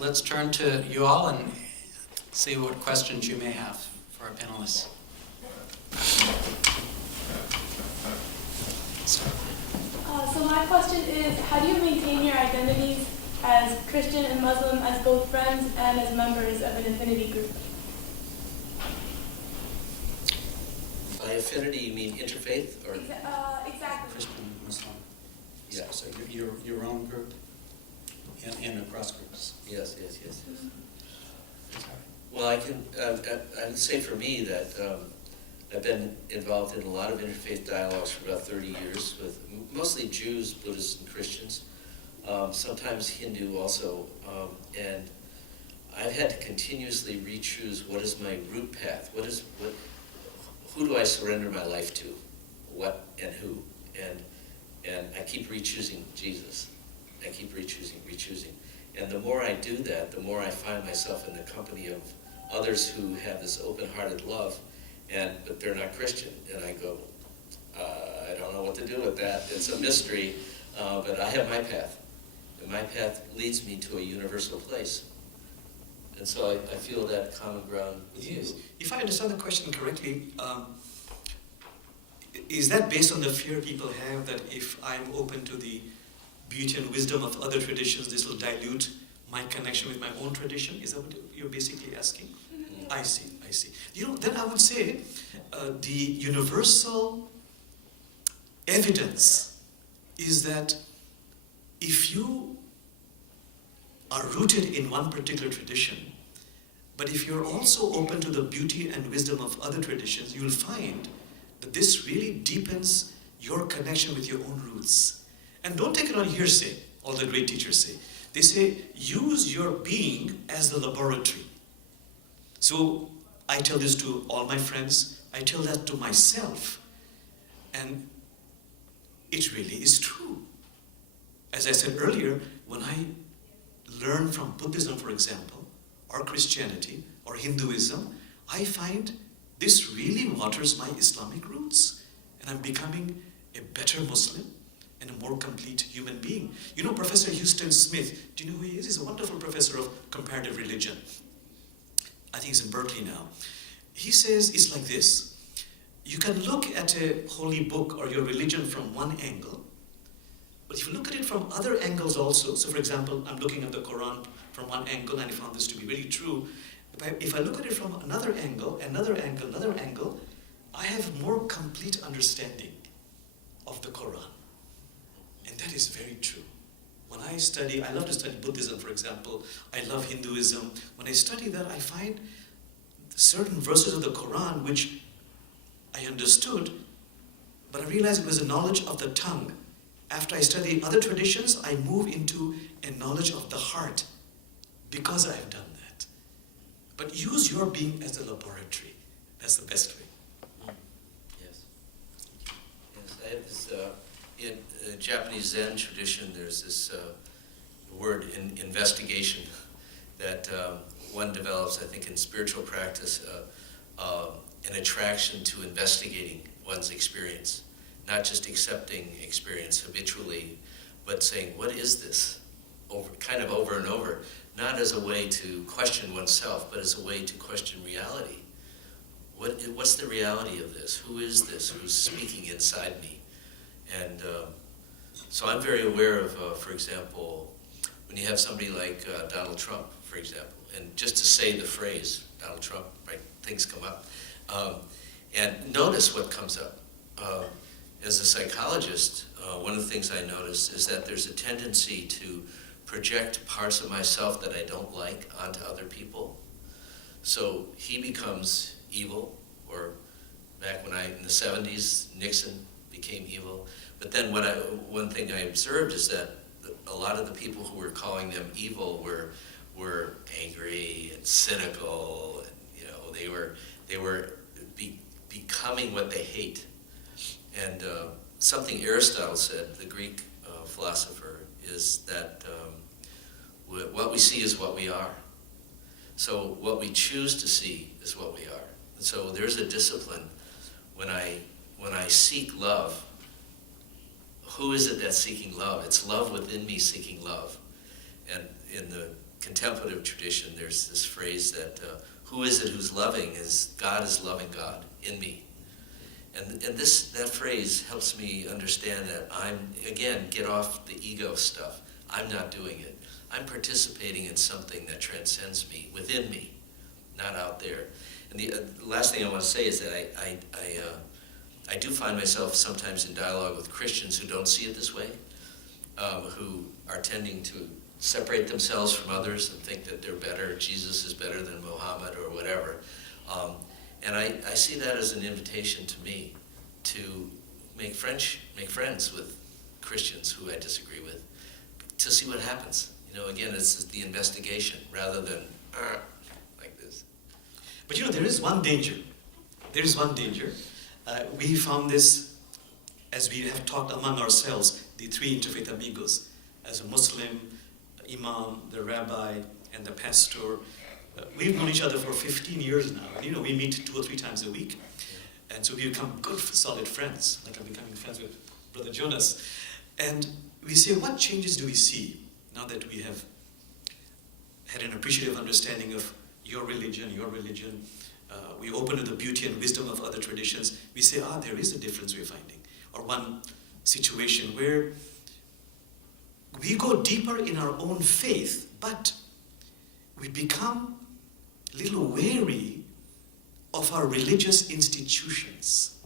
let's turn to you all and see what questions you may have for our panelists. So my question is, how do you maintain your identities as Christian and Muslim as both friends and as members of an affinity group? By affinity, you mean interfaith? Or Exactly. Christian, Muslim. Yeah. So your own group and across groups. Yes. Well, I would say for me that I've been involved in a lot of interfaith dialogues for about 30 years with mostly Jews, Buddhists, and Christians. Sometimes Hindu also, and I've had to continuously re-choose what is my root path, who do I surrender my life to, what and who, and I keep re-choosing Jesus. I keep re-choosing. And the more I do that, the more I find myself in the company of others who have this open-hearted love, but they're not Christian. And I go, I don't know what to do with that. It's a mystery, but I have my path. And my path leads me to a universal place. And so I feel that common ground with you. If I understand the question correctly, is that based on the fear people have that if I'm open to the beauty and wisdom of other traditions, this will dilute my connection with my own tradition? Is that what you're basically asking? Mm-hmm. I see. Then I would say the universal evidence is that if you are rooted in one particular tradition, but if you're also open to the beauty and wisdom of other traditions, you'll find that this really deepens your connection with your own roots. And don't take it on hearsay, all the great teachers say. They say, use your being as the laboratory. So I tell this to all my friends, I tell that to myself, and it really is true. As I said earlier, when I learn from Buddhism, for example, or Christianity, or Hinduism, I find this really waters my Islamic roots, and I'm becoming a better Muslim and a more complete human being. You know Professor Houston Smith, do you know who he is? He's a wonderful professor of comparative religion. I think he's in Berkeley now. He says it's like this. You can look at a holy book or your religion from one angle, but if you look at it from other angles also, so for example, I'm looking at the Quran from one angle and I found this to be very true. If I look at it from another angle, I have more complete understanding of the Quran. And that is very true. When I study, I love to study Buddhism, for example. I love Hinduism. When I study that, I find certain verses of the Quran which I understood, but I realized it was a knowledge of the tongue. After I study other traditions, I move into a knowledge of the heart because I have done that. But use your being as a laboratory. That's the best way. Yes. I have this, in the Japanese Zen tradition, there's this word in investigation that one develops, I think, in spiritual practice, an attraction to investigating one's experience, not just accepting experience habitually, but saying, what is this? Over and over, not as a way to question oneself, but as a way to question reality. What's the reality of this? Who is this? Who's speaking inside me? And so I'm very aware of, for example, when you have somebody like Donald Trump, for example, and just to say the phrase, Donald Trump, right, things come up, and notice what comes up. As a psychologist, one of the things I noticed is that there's a tendency to project parts of myself that I don't like onto other people. So he becomes evil, or back when in the 70s, Nixon became evil. But then one thing I observed is that a lot of the people who were calling them evil were angry and cynical, and they were becoming what they hate. And something Aristotle said, the Greek philosopher, is that what we see is what we are. So what we choose to see is what we are. And so there's a discipline when I seek love. Who is it that's seeking love? It's love within me seeking love. And in the contemplative tradition, there's this phrase that, who is it who's loving? God is loving God in me. And that phrase helps me understand that get off the ego stuff. I'm not doing it. I'm participating in something that transcends me, within me, not out there. And the last thing I want to say is that I do find myself sometimes in dialogue with Christians who don't see it this way, who are tending to separate themselves from others and think that they're better, Jesus is better than Muhammad or whatever. And I see that as an invitation to me to make friends with Christians who I disagree with, to see what happens. Again, it's the investigation rather than like this. But there is one danger. There is one danger. We found this as we have talked among ourselves, the three interfaith amigos, as a Muslim, Imam, the rabbi, and the pastor. We've known each other for 15 years now. And, we meet 2 or 3 times a week. And so we become good, solid friends, like I'm becoming friends with Brother Jonas. And we say, what changes do we see now that we have had an appreciative understanding of your religion? We open to the beauty and wisdom of other traditions. We say, there is a difference we're finding. Or one situation where we go deeper in our own faith, but we become a little wary of our religious institutions.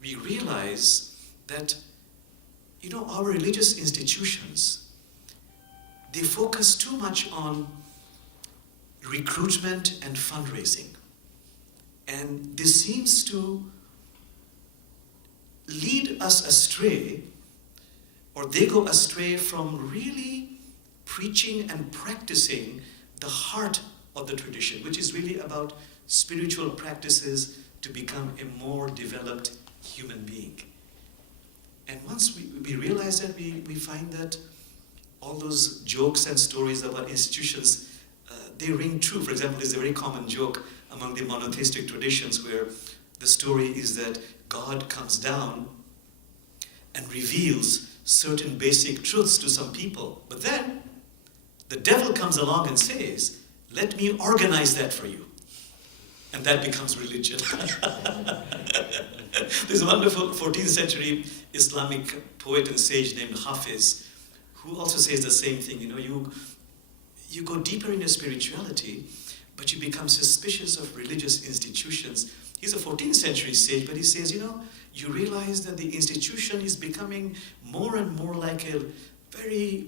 We realize that, our religious institutions, they focus too much on recruitment and fundraising. And this seems to lead us astray, or they go astray from really preaching and practicing the heart of the tradition, which is really about spiritual practices to become a more developed human being. And once we realize that, we find that all those jokes and stories about institutions, they ring true. For example, there's a very common joke among the monotheistic traditions where the story is that God comes down and reveals certain basic truths to some people. But then the devil comes along and says, let me organize that for you. And that becomes religion. There's a wonderful 14th century Islamic poet and sage named Hafiz, who also says the same thing. You go deeper in your spirituality, but you become suspicious of religious institutions. He's a 14th century sage, but he says, you realize that the institution is becoming more and more like a very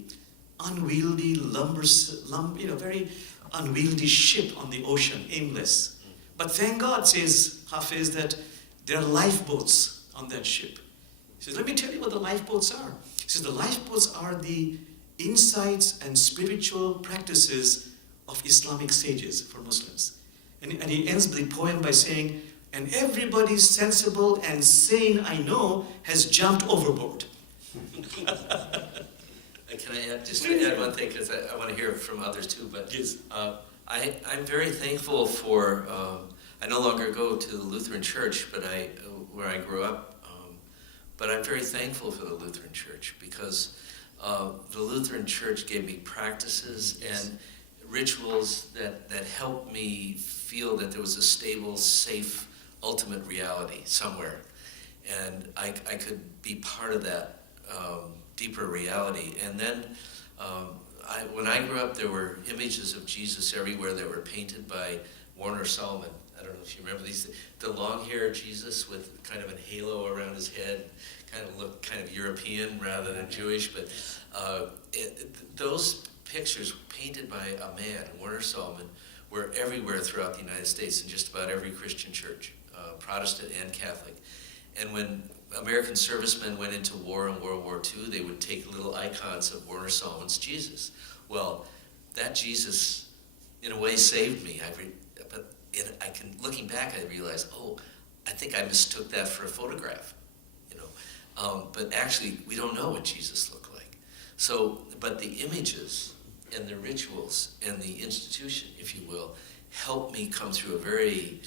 unwieldy very unwieldy ship on the ocean, aimless. But thank God, says Hafiz, that there are lifeboats on that ship. He says, let me tell you what the lifeboats are. He says, the lifeboats are the insights and spiritual practices of Islamic sages for Muslims. And he ends the poem by saying, and everybody sensible and sane I know has jumped overboard. Can I add one thing, because I want to hear from others too, but yes. I'm very thankful for, I no longer go to the Lutheran Church, where I grew up, but I'm very thankful for the Lutheran Church, because the Lutheran Church gave me practices and rituals that helped me feel that there was a stable, safe, ultimate reality somewhere. And I could be part of that deeper reality. And then when I grew up, there were images of Jesus everywhere that were painted by Warner Salmon. I don't know if you remember these. The long-haired Jesus with kind of a halo around his head, kind of looked kind of European rather than Jewish. But those pictures painted by a man, Warner Salmon, were everywhere throughout the United States in just about every Christian church, Protestant and Catholic. And when American servicemen went into war in World War II, they would take little icons of Warner Salmon's Jesus. Well, that Jesus, in a way, saved me. Looking back, I realized, I think I mistook that for a photograph, But actually, we don't know what Jesus looked like. So, but the images and the rituals and the institution, if you will, helped me come through a very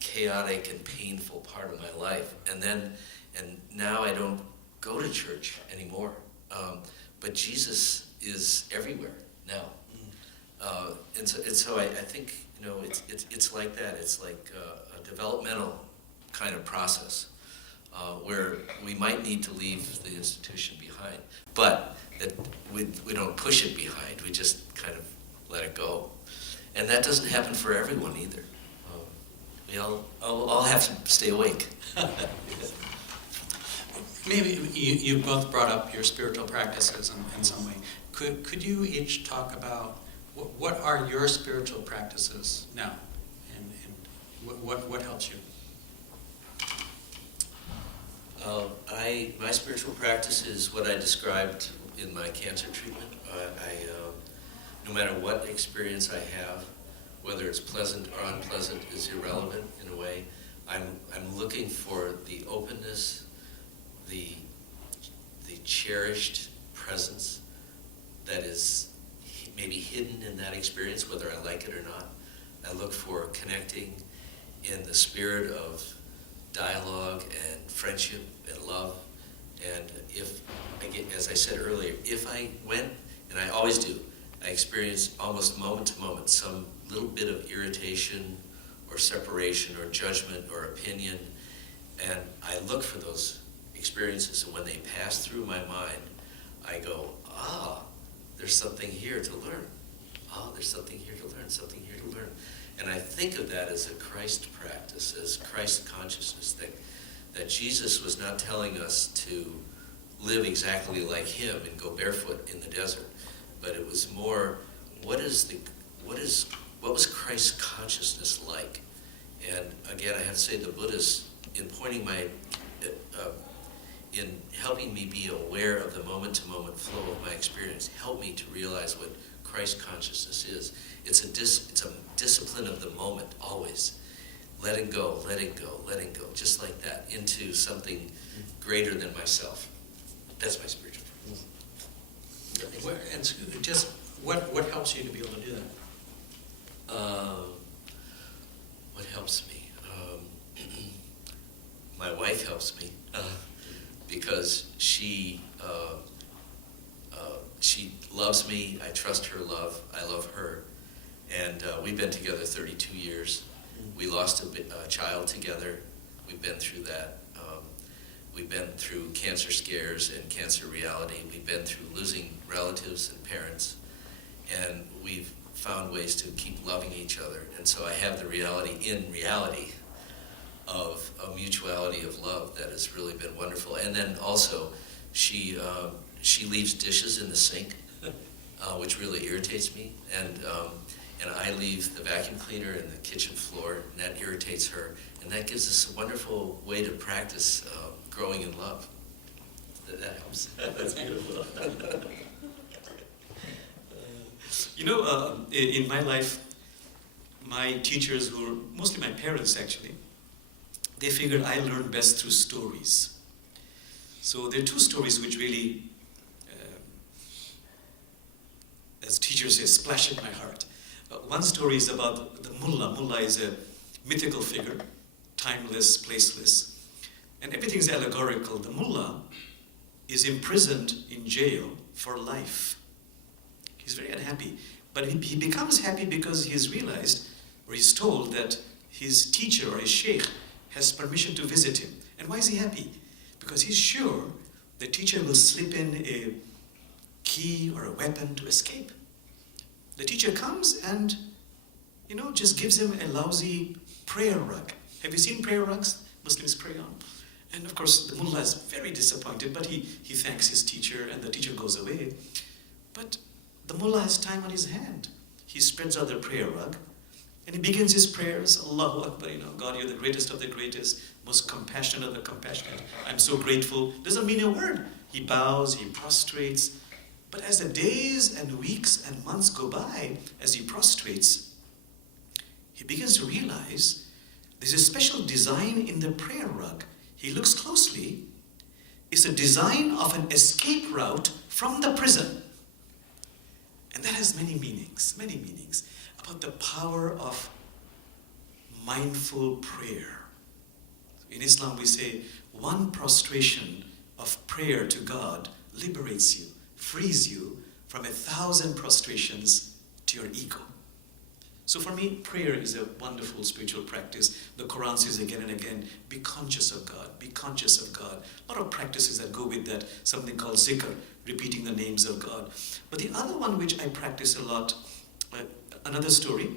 chaotic and painful part of my life. And now I don't go to church anymore. But Jesus is everywhere now. so I think, it's like that. It's like a developmental kind of process where we might need to leave the institution behind, but that we don't push it behind. We just kind of let it go, and that doesn't happen for everyone either. We all have to stay awake. Maybe you both brought up your spiritual practices in some way. Could you each talk about what are your spiritual practices now, and what helps you? My spiritual practice is what I described in my cancer treatment. No matter what experience I have, whether it's pleasant or unpleasant is irrelevant in a way. I'm looking for the openness, the cherished presence that is maybe hidden in that experience, whether I like it or not. I look for connecting in the spirit of dialogue and friendship and love. And if, again, as I said earlier, if I went, and I always do, I experience almost moment to moment some little bit of irritation or separation or judgment or opinion, and I look for those experiences, and when they pass through my mind, I go, there's something here to learn. There's something here to learn, something here to learn. And I think of that as a Christ practice, as Christ consciousness, that Jesus was not telling us to live exactly like him and go barefoot in the desert, but it was more, what was Christ's consciousness like? And again, I have to say the Buddhists, in helping me be aware of the moment-to-moment flow of my experience, help me to realize what Christ consciousness is. It's a discipline of the moment, always. Letting go, letting go, letting go, just like that, into something greater than myself. That's my spiritual practice. And just what helps you to be able to do that? What helps me? My wife helps me because she loves me. I trust her love. I love her, and we've been together 32 years. We lost a child together. We've been through that. We've been through cancer scares and cancer reality. We've been through losing relatives and parents, and we've found ways to keep loving each other. And so I have the reality of a mutuality of love that has really been wonderful. And then also, she leaves dishes in the sink, which really irritates me. And I leave the vacuum cleaner in the kitchen floor, and that irritates her. And that gives us a wonderful way to practice growing in love. That helps. That's beautiful. In my life, my teachers, who were mostly my parents actually, they figured I learn best through stories. So there are two stories which really, as teachers say, splash in my heart. One story is about the mullah. Mullah is a mythical figure, timeless, placeless, and everything is allegorical. The mullah is imprisoned in jail for life. He's very unhappy, but he becomes happy because he's realized, or he's told, that his teacher or his sheikh has permission to visit him. And why is he happy? Because he's sure the teacher will slip in a key or a weapon to escape. The teacher comes and, just gives him a lousy prayer rug. Have you seen prayer rugs Muslims pray on? And of course, the mullah is very disappointed, but he thanks his teacher, and the teacher goes away. But the mullah has time on his hand. He spreads out the prayer rug, and he begins his prayers. Allahu Akbar, God, you're the greatest of the greatest, most compassionate of the compassionate. I'm so grateful. Doesn't mean a word. He bows, he prostrates. But as the days and weeks and months go by, as he prostrates, he begins to realize there's a special design in the prayer rug. He looks closely. It's a design of an escape route from the prison. And that has many meanings, about the power of mindful prayer. In Islam we say, one prostration of prayer to God liberates you, frees you from 1,000 prostrations to your ego. So for me, prayer is a wonderful spiritual practice. The Quran says again and again, be conscious of God, be conscious of God. A lot of practices that go with that, something called zikr, repeating the names of God. But the other one which I practice a lot, another story,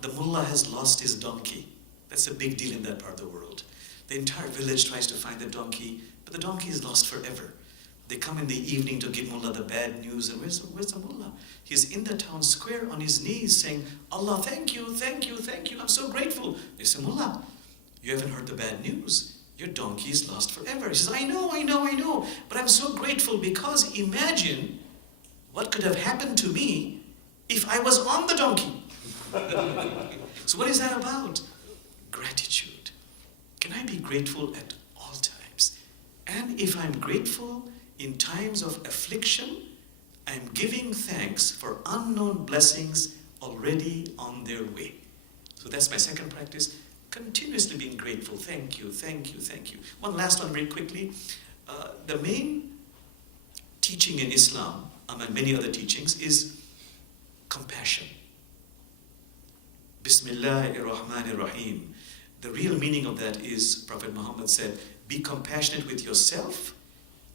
the mullah has lost his donkey. That's a big deal in that part of the world. The entire village tries to find the donkey, but the donkey is lost forever. They come in the evening to give mullah the bad news, and where's the mullah? He's in the town square on his knees saying, Allah, thank you, thank you, thank you, I'm so grateful. They say, mullah, you haven't heard the bad news. Your donkey is lost forever. He says, I know, but I'm so grateful because imagine what could have happened to me if I was on the donkey. So what is that about? Gratitude. Can I be grateful at all times? And if I'm grateful in times of affliction, I'm giving thanks for unknown blessings already on their way. So that's my second practice, continuously being grateful. Thank you, thank you, thank you. One last one very quickly. The main teaching in Islam, among many other teachings, is compassion. Bismillahir-Rahmanir-Rahim. The real meaning of that is, Prophet Muhammad said, be compassionate with yourself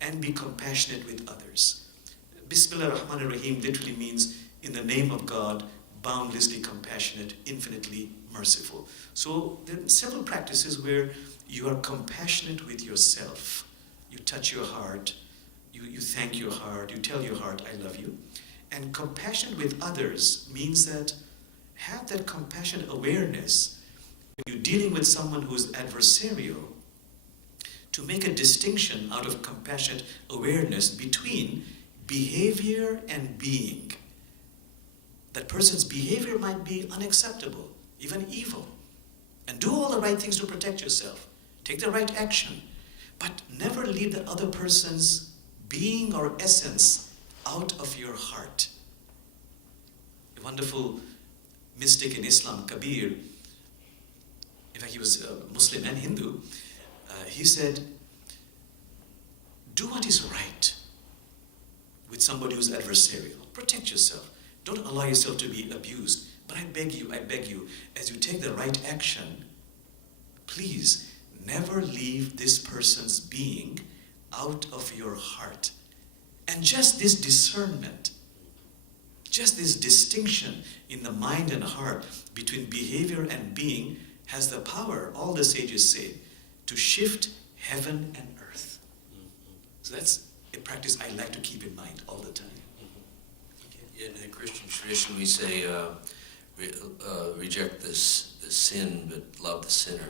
and be compassionate with others. Bismillahir-Rahmanir-Rahim literally means, in the name of God, boundlessly compassionate, infinitely merciful. So there are several practices where you are compassionate with yourself. You touch your heart, you thank your heart, you tell your heart, I love you. And compassionate with others means that have that compassionate awareness when you're dealing with someone who is adversarial, to make a distinction out of compassionate awareness between behavior and being. That person's behavior might be unacceptable, even evil. And do all the right things to protect yourself. Take the right action. But never leave that other person's being or essence out of your heart. A wonderful mystic in Islam, Kabir, in fact he was Muslim and Hindu, he said, do what is right with somebody who's adversarial. Protect yourself. Don't allow yourself to be abused. But I beg you, as you take the right action, please never leave this person's being out of your heart. And just this discernment, just this distinction in the mind and heart between behavior and being has the power, all the sages say, to shift heaven and earth. So that's a practice I like to keep in mind all the time. In the Christian tradition, we say, reject the sin, but love the sinner.